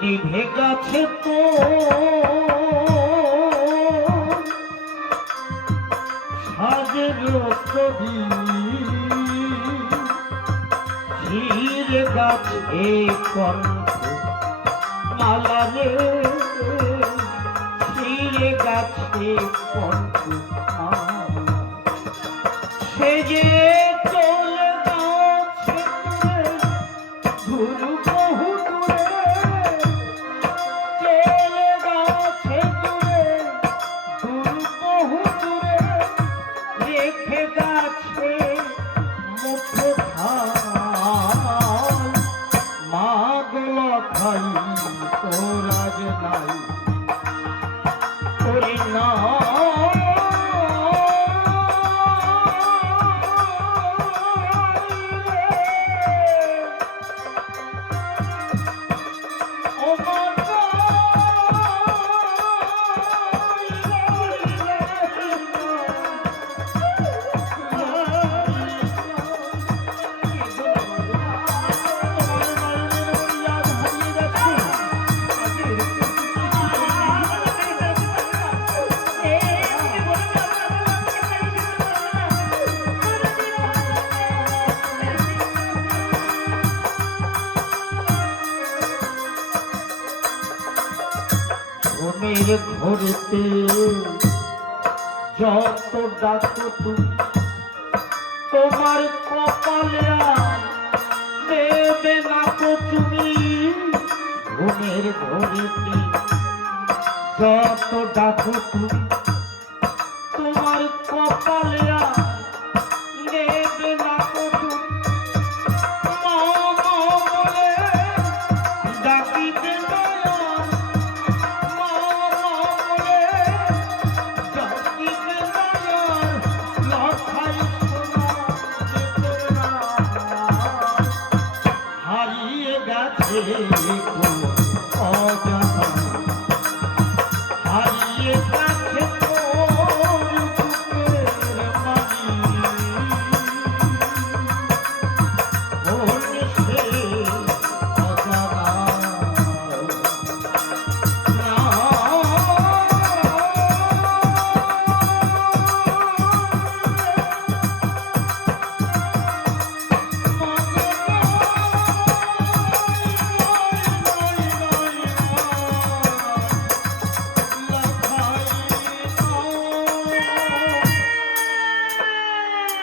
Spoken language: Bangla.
নিভে গেছে তো সাজের ছিঁড়ে গাছে কণ্ঠ মালা রে ছিঁড়ে গাছে কণ্ঠ সে যে ঘুমের ঘরেতে যত ডাকো তুমি তোমার কপালে দেবে না তো তুমি ঘুমের ঘরেতে যত ডাকো তুমি তোমার কপালে দেবে না তো তুমি ডাকিতে হারিয়ে গেছে